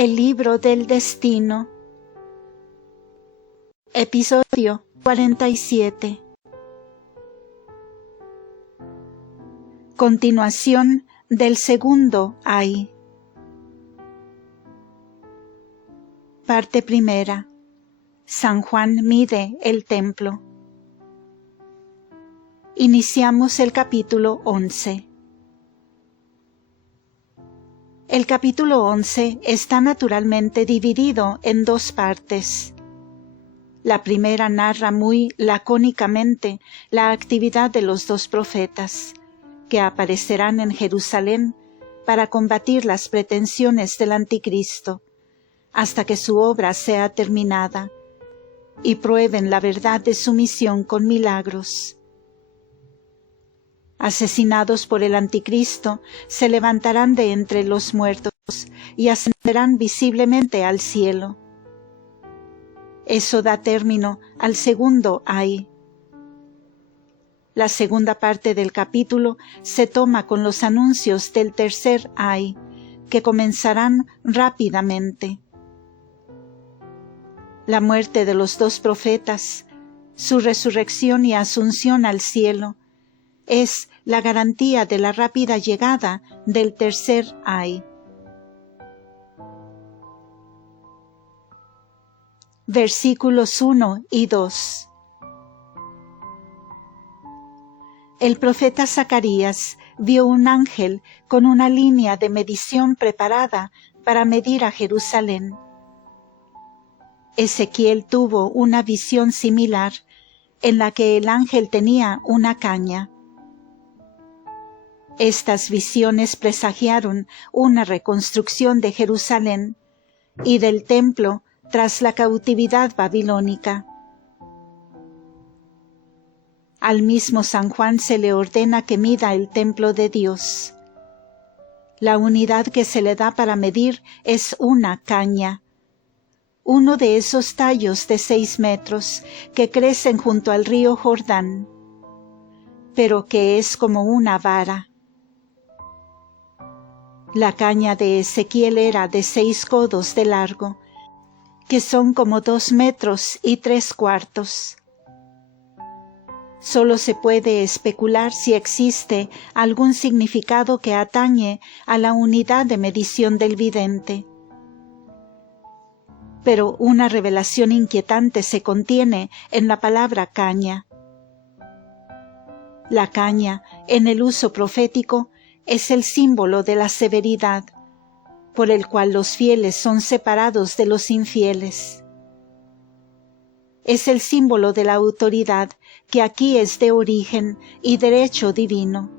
El libro del destino. Episodio 47. Continuación del segundo ay. Parte primera. San Juan mide el templo. Iniciamos el capítulo 11. El capítulo 11 está naturalmente dividido en dos partes. La primera narra muy lacónicamente la actividad de los dos profetas, que aparecerán en Jerusalén para combatir las pretensiones del Anticristo, hasta que su obra sea terminada, y prueben la verdad de su misión con milagros. Asesinados por el Anticristo, se levantarán de entre los muertos y ascenderán visiblemente al cielo. Eso da término al segundo ay. La segunda parte del capítulo se toma con los anuncios del tercer ay, que comenzarán rápidamente. La muerte de los dos profetas, su resurrección y asunción al cielo, es la garantía de la rápida llegada del tercer ay. Versículos 1 y 2. El profeta Zacarías vio un ángel con una línea de medición preparada para medir a Jerusalén. Ezequiel tuvo una visión similar, en la que el ángel tenía una caña. Estas visiones presagiaron una reconstrucción de Jerusalén y del templo tras la cautividad babilónica. Al mismo San Juan se le ordena que mida el templo de Dios. La unidad que se le da para medir es una caña, uno de esos tallos de 6 metros que crecen junto al río Jordán, pero que es como una vara. La caña de Ezequiel era de 6 codos de largo, que son como 2 metros y 3/4. Solo se puede especular si existe algún significado que atañe a la unidad de medición del vidente. Pero una revelación inquietante se contiene en la palabra caña. La caña, en el uso profético, es el símbolo de la severidad, por el cual los fieles son separados de los infieles. Es el símbolo de la autoridad, que aquí es de origen y derecho divino.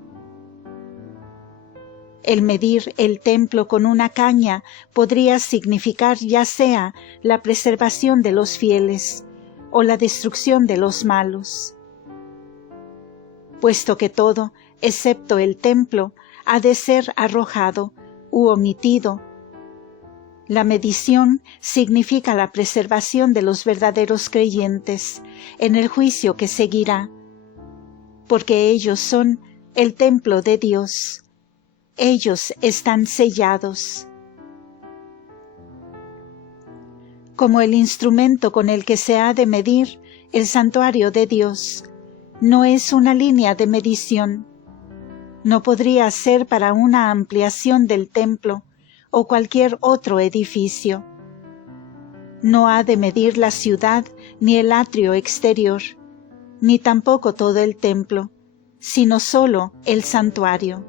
El medir el templo con una caña podría significar ya sea la preservación de los fieles o la destrucción de los malos. Puesto que todo, excepto el templo, ha de ser arrojado u omitido, la medición significa la preservación de los verdaderos creyentes en el juicio que seguirá, porque ellos son el templo de Dios. Ellos están sellados. Como el instrumento con el que se ha de medir el santuario de Dios no es una línea de medición, no podría ser para una ampliación del templo o cualquier otro edificio. No ha de medir la ciudad ni el atrio exterior, ni tampoco todo el templo, sino solo el santuario.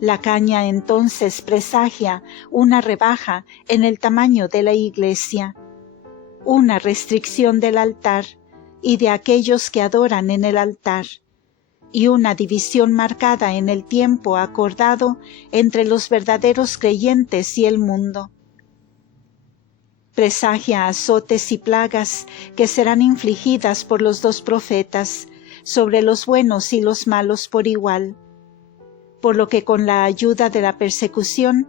La caña entonces presagia una rebaja en el tamaño de la iglesia, una restricción del altar y de aquellos que adoran en el altar, y una división marcada en el tiempo acordado entre los verdaderos creyentes y el mundo. Presagia azotes y plagas que serán infligidas por los dos profetas sobre los buenos y los malos por igual, por lo que con la ayuda de la persecución,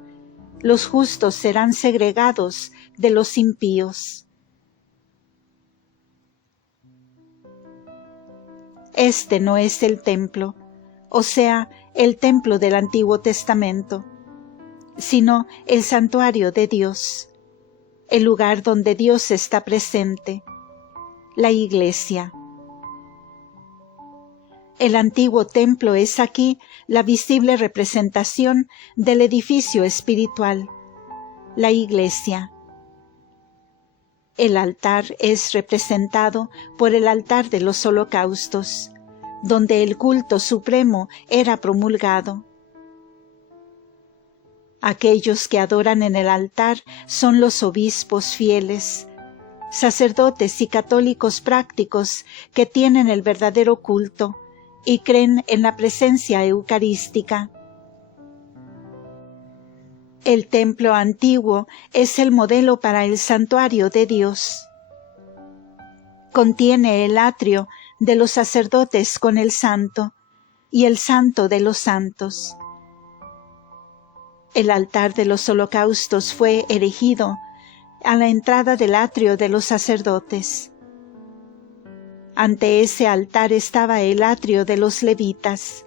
los justos serán segregados de los impíos. Este no es el templo, o sea, el templo del Antiguo Testamento. sino el santuario de Dios, el lugar donde Dios está presente, la Iglesia. El antiguo templo es aquí la visible representación del edificio espiritual, la Iglesia. El altar es representado por el altar de los holocaustos, donde el culto supremo era promulgado. Aquellos que adoran en el altar son los obispos fieles, sacerdotes y católicos prácticos que tienen el verdadero culto y creen en la presencia eucarística. El templo antiguo es el modelo para el santuario de Dios. Contiene el atrio de los sacerdotes con el santo y el santo de los santos. El altar de los holocaustos fue erigido a la entrada del atrio de los sacerdotes. Ante ese altar estaba el atrio de los levitas,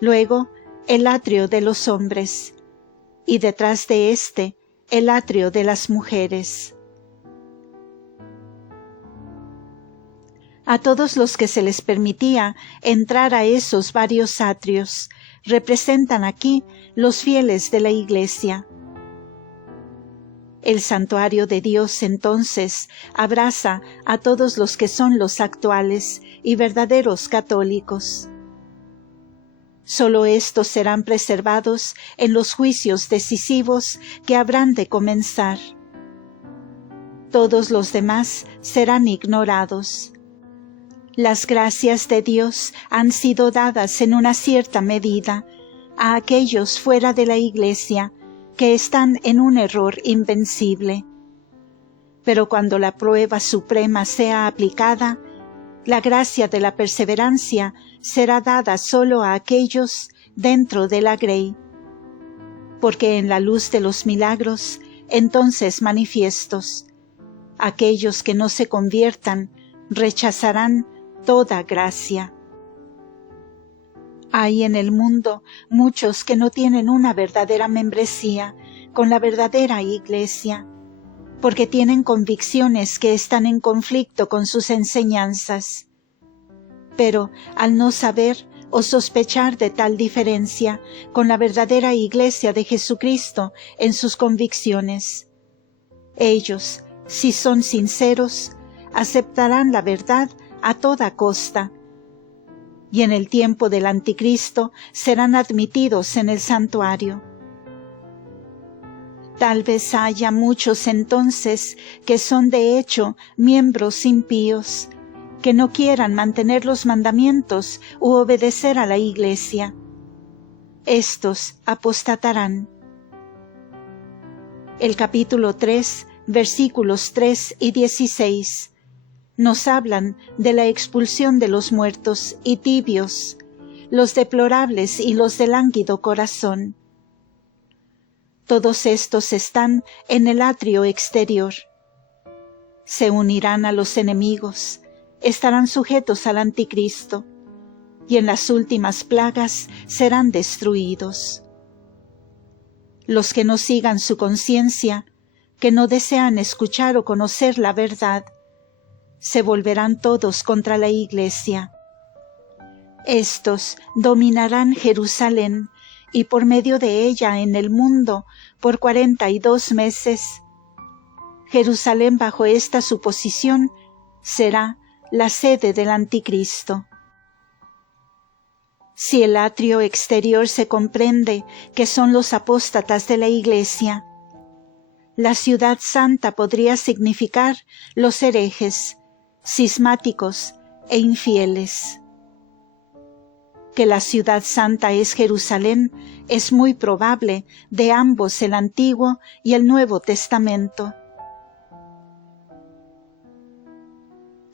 luego el atrio de los hombres, y detrás de éste el atrio de las mujeres. A todos los que se les permitía entrar a esos varios atrios, representan aquí los fieles de la Iglesia. El santuario de Dios entonces abraza a todos los que son los actuales y verdaderos católicos. Solo estos serán preservados en los juicios decisivos que habrán de comenzar. Todos los demás serán ignorados. Las gracias de Dios han sido dadas en una cierta medida a aquellos fuera de la Iglesia que están en un error invencible. Pero cuando la prueba suprema sea aplicada, la gracia de la perseverancia será dada solo a aquellos dentro de la grey, porque en la luz de los milagros, entonces manifiestos, aquellos que no se conviertan rechazarán toda gracia. Hay en el mundo muchos que no tienen una verdadera membresía con la verdadera Iglesia, porque tienen convicciones que están en conflicto con sus enseñanzas. Pero al no saber o sospechar de tal diferencia con la verdadera Iglesia de Jesucristo en sus convicciones, ellos, si son sinceros, aceptarán la verdad a toda costa, y en el tiempo del Anticristo serán admitidos en el santuario. Tal vez haya muchos entonces que son de hecho miembros impíos, que no quieran mantener los mandamientos u obedecer a la Iglesia. Estos apostatarán. El capítulo 3, versículos 3 y 16, nos hablan de la expulsión de los muertos y tibios, los deplorables y los de lánguido corazón. Todos estos están en el atrio exterior. Se unirán a los enemigos, estarán sujetos al Anticristo, y en las últimas plagas serán destruidos. Los que no sigan su conciencia, que no desean escuchar o conocer la verdad, se volverán todos contra la Iglesia. Estos dominarán Jerusalén y por medio de ella en el mundo por 42 meses. Jerusalén bajo esta suposición será la sede del Anticristo. Si el atrio exterior se comprende que son los apóstatas de la Iglesia, la ciudad santa podría significar los herejes, cismáticos e infieles. Que la ciudad santa es Jerusalén es muy probable de ambos el Antiguo y el Nuevo Testamento.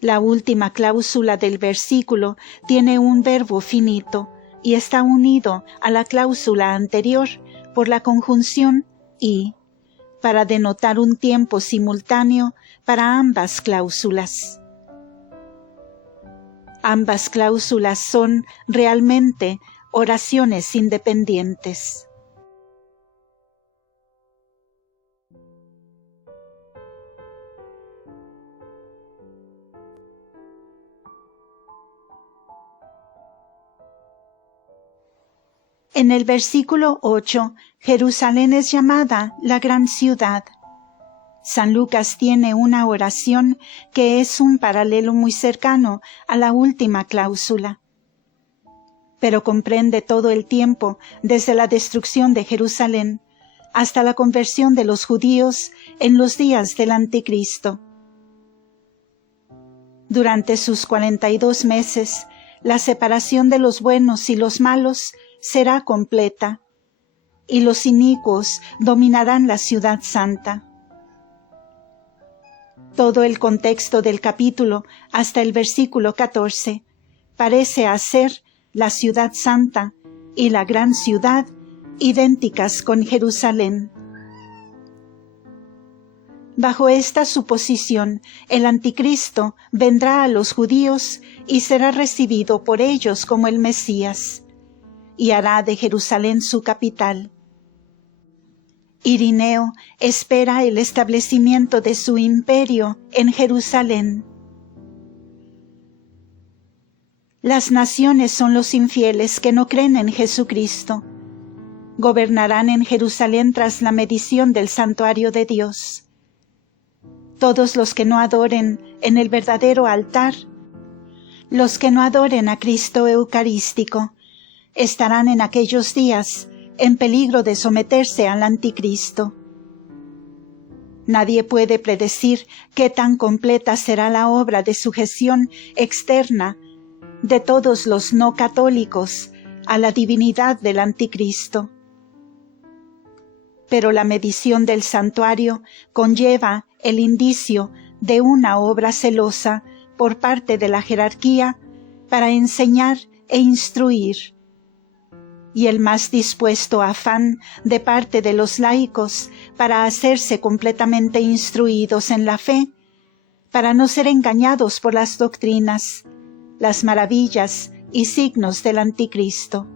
La última cláusula del versículo tiene un verbo finito y está unido a la cláusula anterior por la conjunción y, para denotar un tiempo simultáneo para ambas cláusulas. Ambas cláusulas son realmente oraciones independientes. En el versículo 8, Jerusalén es llamada la gran ciudad. San Lucas tiene una oración que es un paralelo muy cercano a la última cláusula, pero comprende todo el tiempo desde la destrucción de Jerusalén hasta la conversión de los judíos en los días del Anticristo. Durante sus 42 meses, la separación de los buenos y los malos será completa, y los inicuos dominarán la ciudad santa. Todo el contexto del capítulo, hasta el versículo 14, parece hacer la ciudad santa y la gran ciudad idénticas con Jerusalén. Bajo esta suposición, el Anticristo vendrá a los judíos y será recibido por ellos como el Mesías, y hará de Jerusalén su capital. Irineo espera el establecimiento de su imperio en Jerusalén. Las naciones son los infieles que no creen en Jesucristo. Gobernarán en Jerusalén tras la medición del santuario de Dios. Todos los que no adoren en el verdadero altar, los que no adoren a Cristo Eucarístico, estarán en aquellos días en peligro de someterse al Anticristo. Nadie puede predecir qué tan completa será la obra de sujeción externa de todos los no católicos a la divinidad del Anticristo. Pero la medición del santuario conlleva el indicio de una obra celosa por parte de la jerarquía para enseñar e instruir, y el más dispuesto afán de parte de los laicos para hacerse completamente instruidos en la fe, para no ser engañados por las doctrinas, las maravillas y signos del Anticristo.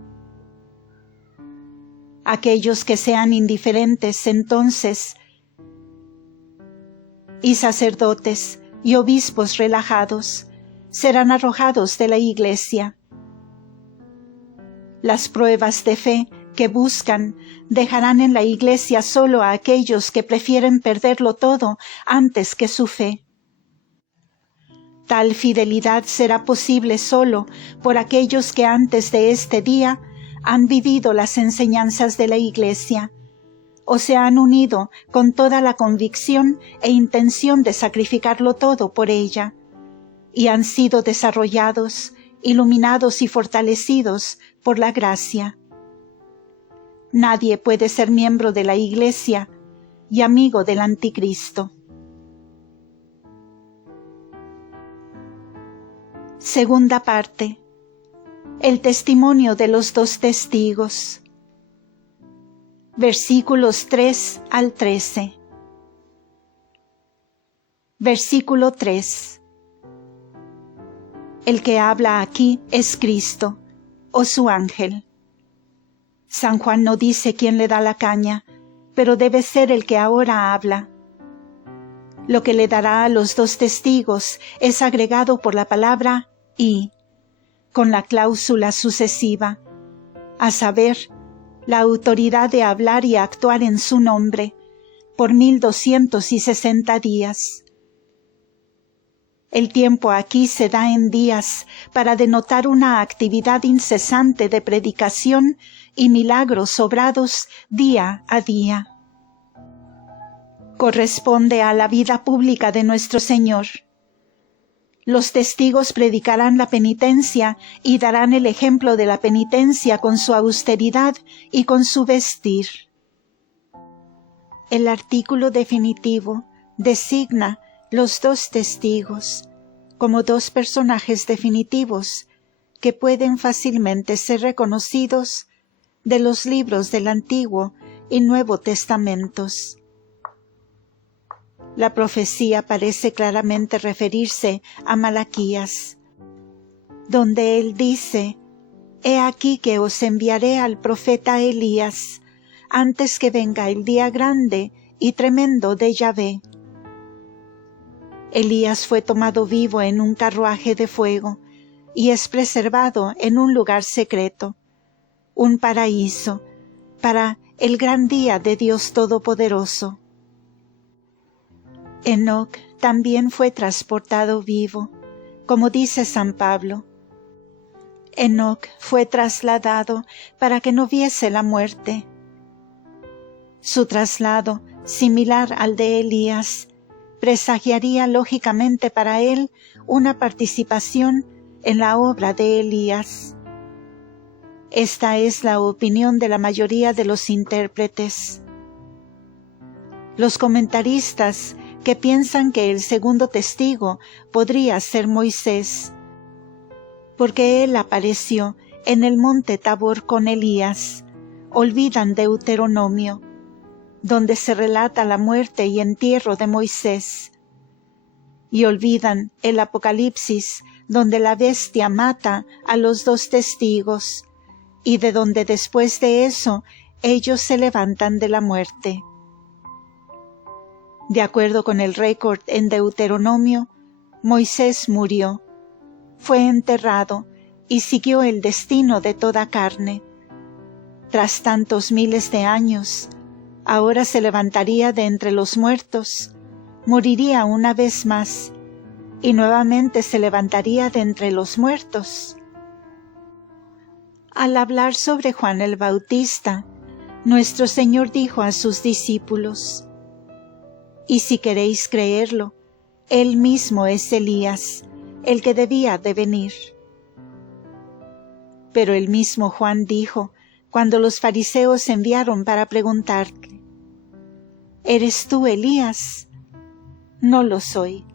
Aquellos que sean indiferentes entonces, y sacerdotes y obispos relajados, serán arrojados de la Iglesia. Las pruebas de fe que buscan dejarán en la Iglesia solo a aquellos que prefieren perderlo todo antes que su fe. Tal fidelidad será posible solo por aquellos que antes de este día han vivido las enseñanzas de la Iglesia, o se han unido con toda la convicción e intención de sacrificarlo todo por ella, y han sido desarrollados, iluminados y fortalecidos por la gracia. Nadie puede ser miembro de la Iglesia y amigo del Anticristo. Segunda parte. El testimonio de los dos testigos. Versículos 3 al 13. Versículo 3. El que habla aquí es Cristo, o su ángel. San Juan no dice quién le da la caña, pero debe ser el que ahora habla. Lo que le dará a los dos testigos es agregado por la palabra y, con la cláusula sucesiva, a saber, la autoridad de hablar y actuar en su nombre, por 1260 días. El tiempo aquí se da en días para denotar una actividad incesante de predicación y milagros obrados día a día. Corresponde a la vida pública de nuestro Señor. Los testigos predicarán la penitencia y darán el ejemplo de la penitencia con su austeridad y con su vestir. El artículo definitivo designa los dos testigos como dos personajes definitivos que pueden fácilmente ser reconocidos de los libros del Antiguo y Nuevo Testamentos. La profecía parece claramente referirse a Malaquías, donde él dice: «He aquí que os enviaré al profeta Elías, antes que venga el día grande y tremendo de Yahvé». Elías fue tomado vivo en un carruaje de fuego y es preservado en un lugar secreto, un paraíso, para el gran día de Dios Todopoderoso. Enoc también fue transportado vivo, como dice San Pablo. Enoc fue trasladado para que no viese la muerte. Su traslado, similar al de Elías, presagiaría lógicamente para él una participación en la obra de Elías. Esta es la opinión de la mayoría de los intérpretes. Los comentaristas que piensan que el segundo testigo podría ser Moisés, porque él apareció en el monte Tabor con Elías, olvidan Deuteronomio, donde se relata la muerte y entierro de Moisés, y olvidan el Apocalipsis, donde la bestia mata a los 2 testigos, y de donde después de eso ellos se levantan de la muerte. De acuerdo con el récord en Deuteronomio, Moisés murió, fue enterrado y siguió el destino de toda carne. Tras tantos miles de años, ahora se levantaría de entre los muertos, moriría una vez más, y nuevamente se levantaría de entre los muertos. Al hablar sobre Juan el Bautista, nuestro Señor dijo a sus discípulos: «Y si queréis creerlo, Él mismo es Elías, el que debía de venir». Pero el mismo Juan dijo, cuando los fariseos enviaron para preguntarle: «¿Eres tú Elías?». «No lo soy».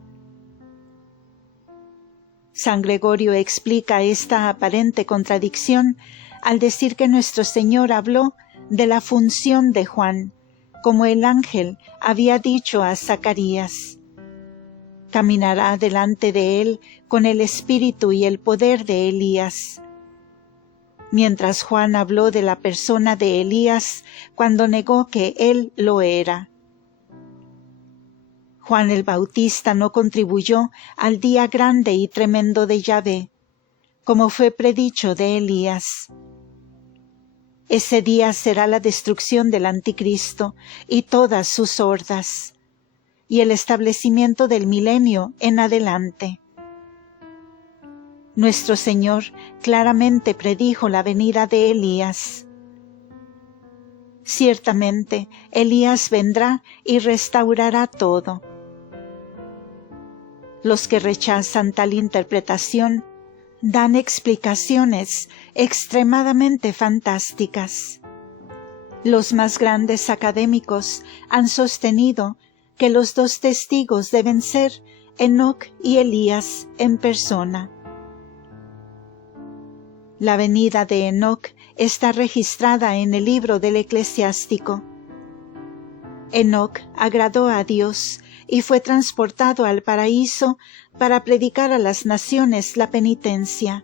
San Gregorio explica esta aparente contradicción al decir que nuestro Señor habló de la función de Juan, como el ángel había dicho a Zacarías. Caminará delante de él con el espíritu y el poder de Elías. Mientras Juan habló de la persona de Elías cuando negó que él lo era. Juan el Bautista no contribuyó al día grande y tremendo de Yahvé, como fue predicho de Elías. Ese día será la destrucción del anticristo y todas sus hordas, y el establecimiento del milenio en adelante. Nuestro Señor claramente predijo la venida de Elías. Ciertamente, Elías vendrá y restaurará todo. Los que rechazan tal interpretación dan explicaciones extremadamente fantásticas. Los más grandes académicos han sostenido que los 2 testigos deben ser Enoc y Elías en persona. La venida de Enoc está registrada en el libro del Eclesiástico. Enoc agradó a Dios y fue transportado al paraíso para predicar a las naciones la penitencia.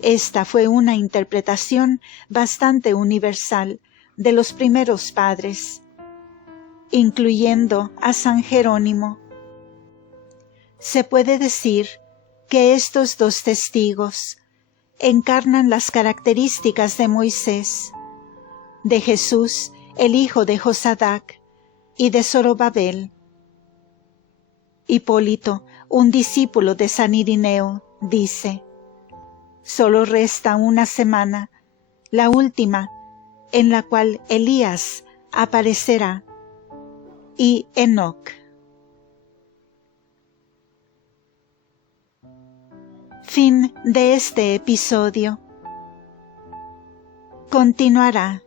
Esta fue una interpretación bastante universal de los primeros padres, incluyendo a San Jerónimo. Se puede decir que estos 2 testigos encarnan las características de Moisés, de Jesús, el hijo de Josadac, y de Zorobabel. Hipólito, un discípulo de San Irineo, dice: «Solo resta una semana, la última, en la cual Elías aparecerá, y Enoc». Fin de este episodio. Continuará.